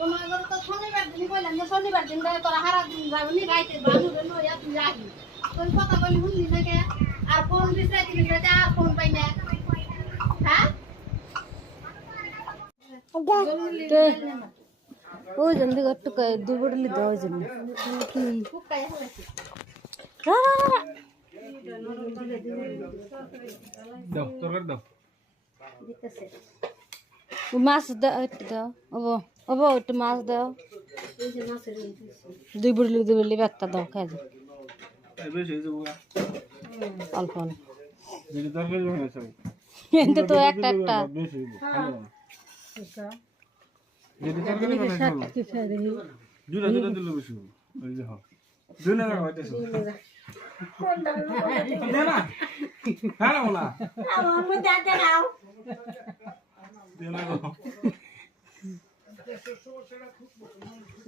তোমার ঘরে তো শনিবার দিন কইলাম যে শনিবার দিন গায়ে তোরা হারা দিন যাবনি রাইতে বানুরে নইয়া তুই আহি তোর কথা বলি শুনলি না কে আর ফোন দিছে আর ফোন পাই না। হ্যাঁ? রা, রা, রা। দাও দাও। মাছ দাও। দাও ওবো ওবো একটু মাছ দাও। দুই বুড়লি দুই বুড়লি একটা দাও, খাই অল্প কিন্তু তো একটা একটা। বেশি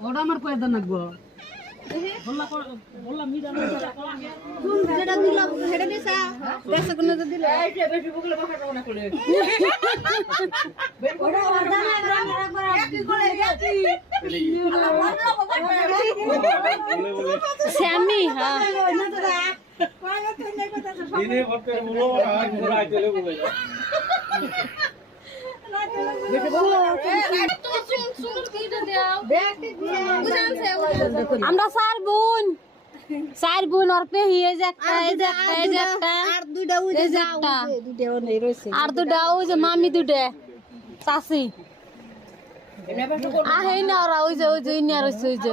হইতেছে দে না না বলা দে না গো যাও বড় কাব হইছে বড় তুমি জোরে খাওয়া দাও বাসা বাসি বাসটা ইস্টি করে কাপড় দেওয়া দেওয়া যেটা দিলাম সেটা দিছা দেড়শো কোনো তো দিলে স্যামি হ্যাঁ দিনে করতে বলো আর ঘোরা চলে বলে যাও আমরা চার বোন। চার বোন আর পেহি এই যে একটা এই যে একটা এই যে একটা। আর দুইটা ওই যে যে একটা। আর ওই যে মামি দুটা। চাচি। আহে না ওরা ওই যে ওই যে ইন্ডিয়া রয়েছে ওই যে।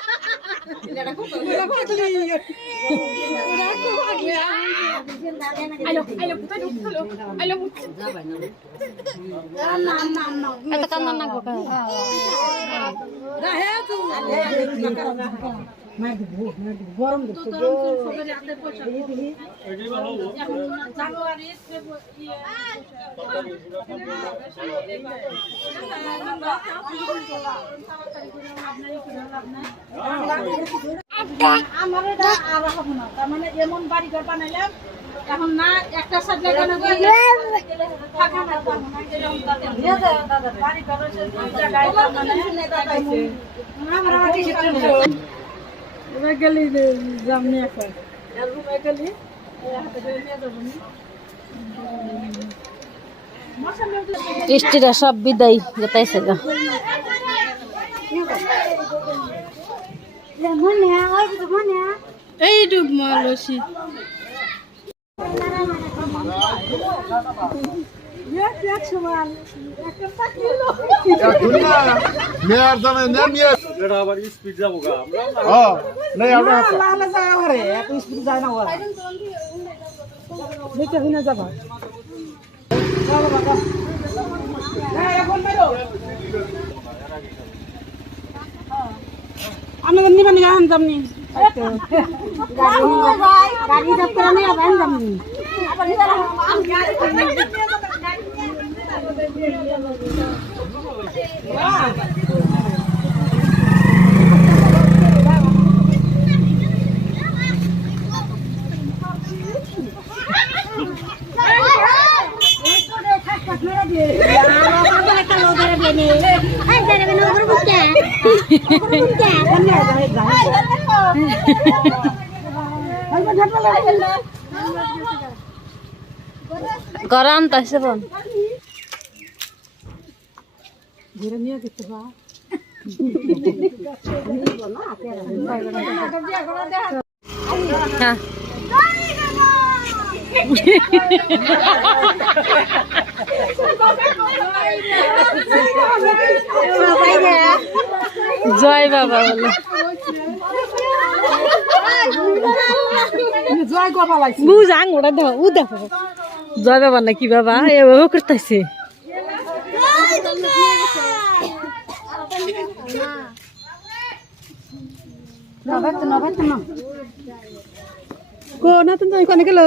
এত কান্না না গোকা আমার এটা আর হবে না। তার মানে এমন বাড়ি ঘর বানাইলাম এখন না একটা সাইড লাগানো থাকা না তার মানে এরকম তাতে বাড়ি ঘর হচ্ছে দুই জায়গায় তার মানে আমার টিকিট এবার গেলি যামনি এখন রুমে গেলি হাতে করে নিয়ে যাব টেস্টিরা সব বিদায় যেতাইছে গা। মালসি এটা আবার স্পিড যাব গা আমরা হ্যাঁ নাই আমরা আমাদের নিবেন গান যামনি গাড়ি যাত্রা নিয়ে গান যামনি গরম তাইছে বোন হ্যাঁ জয় বাবা বলে। বুঝ ওটা দেখো উ দেখো। জয় বাবা না কি বাবা এভাবে করতেছে। নবে তো নবে তো না কো না তুমি গেল।